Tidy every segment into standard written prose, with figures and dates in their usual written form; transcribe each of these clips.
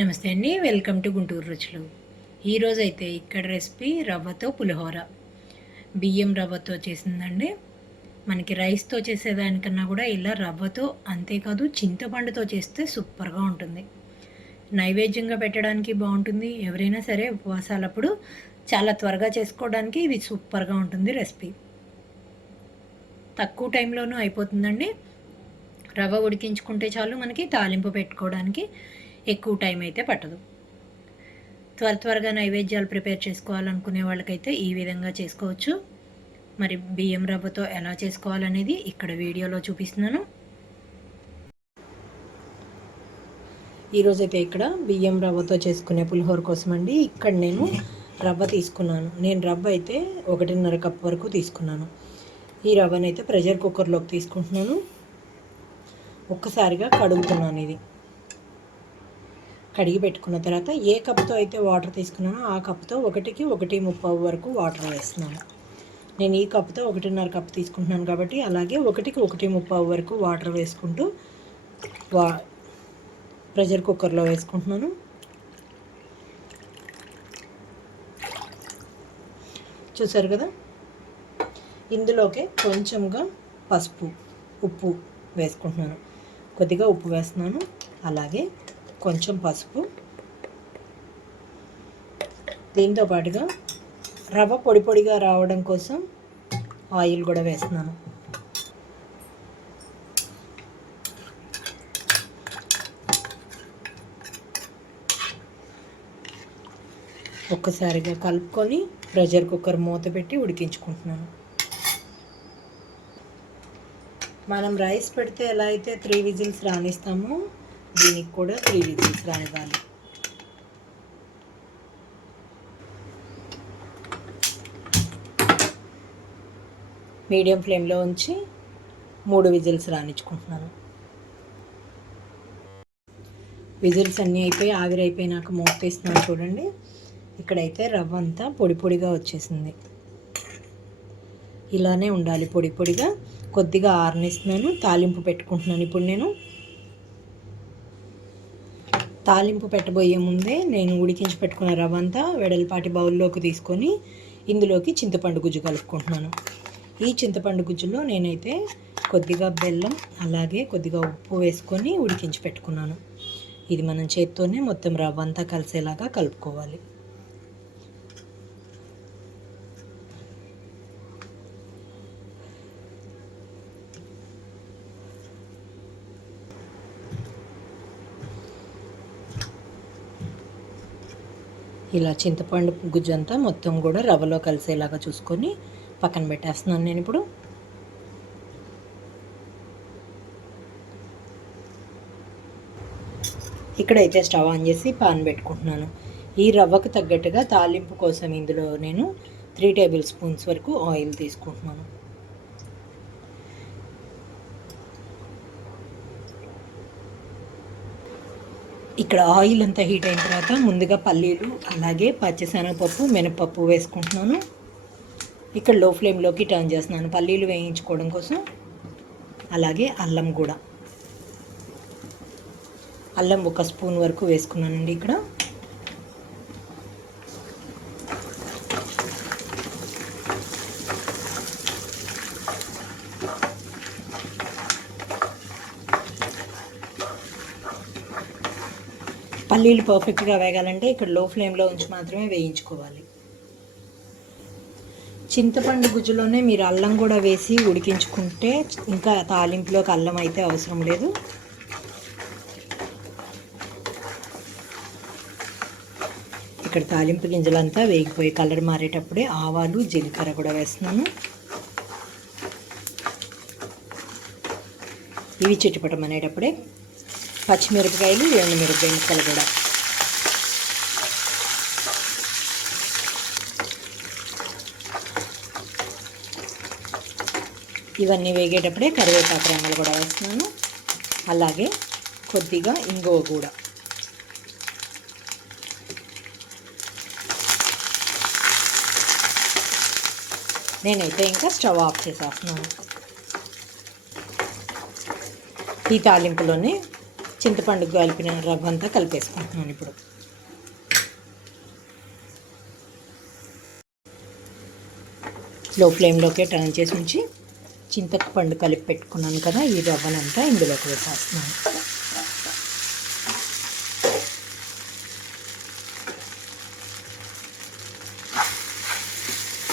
నమస్తే అండి, welcome to Guntur రుచులు. ఈరోజైతే ఇక్కడ రెసిపీ రవ్వతో పులిహోర. బియ్యం రవ్వతో చేసిందండి. మనకి రైస్తో చేసేదానికన్నా కూడా ఇలా రవ్వతో, అంతేకాదు చింతపండుతో చేస్తే సూపర్గా ఉంటుంది. నైవేద్యంగా పెట్టడానికి బాగుంటుంది. ఎవరైనా సరే ఉపవాసాలప్పుడు చాలా త్వరగా చేసుకోవడానికి ఇది సూపర్గా ఉంటుంది రెసిపీ. తక్కువ టైంలోనూ అయిపోతుందండి. రవ్వ ఉడికించుకుంటే చాలు, మనకి తాలింపు పెట్టుకోవడానికి ఎక్కువ టైం అయితే పట్టదు. త్వరగా నైవేద్యాలు ప్రిపేర్ చేసుకోవాలనుకునే వాళ్ళకైతే ఈ విధంగా చేసుకోవచ్చు. మరి బియ్యం రవ్వతో ఎలా చేసుకోవాలనేది ఇక్కడ వీడియోలో చూపిస్తున్నాను. ఈరోజైతే ఇక్కడ బియ్యం రవ్వతో చేసుకునే పులిహోర కోసం అండి ఇక్కడ నేను రవ్వ తీసుకున్నాను. నేను రవ్వ అయితే 1.5 కప్ వరకు తీసుకున్నాను. ఈ రవ్వనైతే ప్రెషర్ కుక్కర్లోకి తీసుకుంటున్నాను. ఒక్కసారిగా కడుగుతున్నాను. ఇది కడిగి పెట్టుకున్న తర్వాత ఏ కప్తో అయితే వాటర్ తీసుకున్నానో ఆ కప్తో 1కి 1.35 వరకు వాటర్ వేస్తున్నాను. నేను ఈ కప్తో 1.5 కప్ తీసుకుంటున్నాను కాబట్టి అలాగే 1కి 1.35 వరకు వాటర్ వేసుకుంటూ ప్రెషర్ కుక్కర్లో వేసుకుంటున్నాను. చూసారు కదా, ఇందులోకి కొంచెంగా పసుపు, ఉప్పు వేసుకుంటున్నాను. కొద్దిగా ఉప్పు వేస్తున్నాను, అలాగే కొంచెం పసుపు. దీంతో పాటుగా రవ్వ పొడి పొడిగా రావడం కోసం ఆయిల్ కూడా వేస్తున్నాను. ఒక్కసారిగా కలుపుకొని ప్రెషర్ కుక్కర్ మూత పెట్టి ఉడికించుకుంటున్నాను. మనం రైస్ పెడితే ఎలా అయితే 3 విజిల్స్ రానిస్తామో దీనికి కూడా 3 విజిల్స్ రానివ్వాలి. మీడియం ఫ్లేమ్లో ఉంచి 3 విజిల్స్ రానిచ్చుకుంటున్నాను. విజిల్స్ అన్నీ అయిపోయి ఆవిరైపోయినాక మూత తీస్తున్నాను. చూడండి, ఇక్కడైతే రవ్వ అంతా పొడి పొడిగా వచ్చేసింది. ఇలానే ఉండాలి, పొడి పొడిగా. కొద్దిగా ఆరనిస్తున్నాను, తాలింపు పెట్టుకుంటున్నాను. ఇప్పుడు నేను తాలింపు పెట్టబోయే ముందే నేను ఉడికించి పెట్టుకున్న రవ్వ అంతా వెడల్పాటి బౌల్లోకి తీసుకొని ఇందులోకి చింతపండు గుజ్జు కలుపుకుంటున్నాను. ఈ చింతపండు గుజ్జులో నేనైతే కొద్దిగా బెల్లం అలాగే కొద్దిగా ఉప్పు వేసుకొని ఉడికించి పెట్టుకున్నాను. ఇది మనం చేత్తోనే మొత్తం రవ్వ అంతా కలిసేలాగా కలుపుకోవాలి. ఇలా చింతపండు గుజ్జంతా మొత్తం కూడా రవ్వలో కలిసేలాగా చూసుకొని పక్కన పెట్టేస్తున్నాను నేను ఇప్పుడు. ఇక్కడైతే స్టవ్ ఆన్ చేసి పాన్ పెట్టుకుంటున్నాను. ఈ రవ్వకు తగ్గట్టుగా తాలింపు కోసం ఇందులో నేను 3 టేబుల్ స్పూన్స్ వరకు ఆయిల్ తీసుకుంటున్నాను. ఇక్కడ ఆయిల్ అంతా హీట్ అయిన తర్వాత ముందుగా పల్లీలు అలాగే పచ్చిశనగపప్పు, మినపప్పు వేసుకుంటున్నాను. ఇక్కడ లో ఫ్లేమ్లోకి టర్న్ చేస్తున్నాను పల్లీలు వేయించుకోవడం కోసం. అలాగే అల్లం కూడా, అల్లం 1 స్పూన్ వరకు వేసుకున్నానండి ఇక్కడ. పల్లీలు పర్ఫెక్ట్గా వేగాలంటే ఇక్కడ లో ఫ్లేమ్లో ఉంచి మాత్రమే వేయించుకోవాలి. చింతపండు గుజ్జులోనే మీరు అల్లం కూడా వేసి ఉడికించుకుంటే ఇంకా తాలింపులోకి అల్లం అయితే అవసరం లేదు. ఇక్కడ తాలింపు గింజలంతా వేగిపోయి కలర్ మారేటప్పుడే ఆవాలు, జీలకర్ర కూడా వేస్తున్నాను. ఇవి చిట్టుపటమనేటప్పుడే పచ్చిమిరపకాయలు, ఎండుమిరపకాయ ముక్కలు కూడా. ఇవన్నీ వేగేటప్పుడే కరివేపాకు రెమ్మలు కూడా వేస్తున్నాను. అలాగే కొద్దిగా ఇంగువ కూడా. నేనైతే ఇంకా స్టవ్ ఆఫ్ చేసేస్తున్నాను. ఈ తాలింపులోనే చింతపండు కలిపిన రవ్వ అంతా కలిపేసుకుంటున్నాను. ఇప్పుడు లో ఫ్లేమ్లోకే టర్న్ చేసి ఉంచి చింతపండు కలిపి పెట్టుకున్నాను కదా, ఈ రవ్వనంతా ఇందులోకి వేసేస్తున్నాను.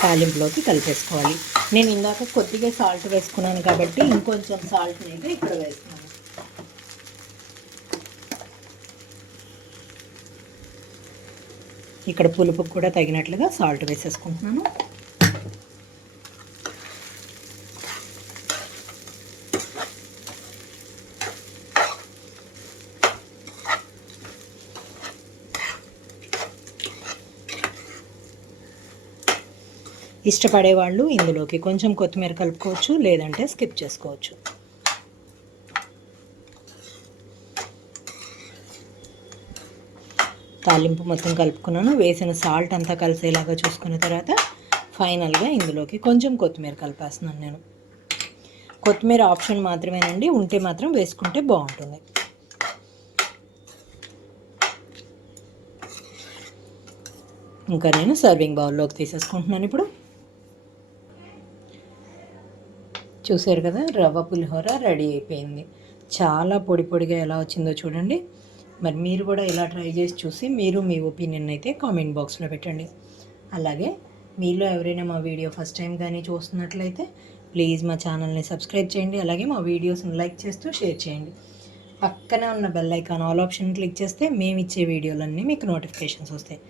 తాలింపులోకి కలిపేసుకోవాలి. నేను ఇందాక కొద్దిగా సాల్ట్ వేసుకున్నాను కాబట్టి ఇంకొంచెం సాల్ట్ని అయితే ఇక్కడ వేస్తున్నాను. ఇక్కడ పులుపుకు కూడా తగినట్లుగా సాల్ట్ వేసేసుకుంటున్నాను. ఇష్టపడే వాళ్ళు ఇందులోకి కొంచెం కొత్తిమీర కలుపుకోవచ్చు, లేదంటే స్కిప్ చేసుకోవచ్చు. తాలింపు మొత్తం కలుపుకున్నాను. వేసిన సాల్ట్ అంతా కలిసేలాగా చూసుకున్న తర్వాత ఫైనల్గా ఇందులోకి కొంచెం కొత్తిమీర కలిపేస్తున్నాను. నేను కొత్తిమీర ఆప్షన్ మాత్రమేనండి, ఉంటే మాత్రం వేసుకుంటే బాగుంటుంది. ఇంకా నేను సర్వింగ్ బౌల్లోకి తీసేసుకుంటున్నాను. ఇప్పుడు చూసారు కదా, రవ్వ పులిహోర రెడీ అయిపోయింది. చాలా పొడి పొడిగా ఎలా వచ్చిందో చూడండి. మరి మీరు కూడా ఇలా ట్రై చేసి చూసి మీరు మీ ఒపీనియన్ అయితే కామెంట్ బాక్స్లో పెట్టండి. అలాగే మీలో ఎవరైనా మా వీడియో ఫస్ట్ టైం కానీ చూస్తున్నట్లయితే ప్లీజ్ మా ఛానల్ని సబ్స్క్రైబ్ చేయండి. అలాగే మా వీడియోస్ని లైక్ చేస్తూ షేర్ చేయండి. పక్కనే ఉన్న bell icon all option click చేస్తే మేము ఇచ్చే వీడియోలన్నీ మీకు నోటిఫికేషన్స్ వస్తాయి.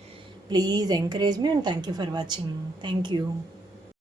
Please encourage me and thank you for watching. Thank you.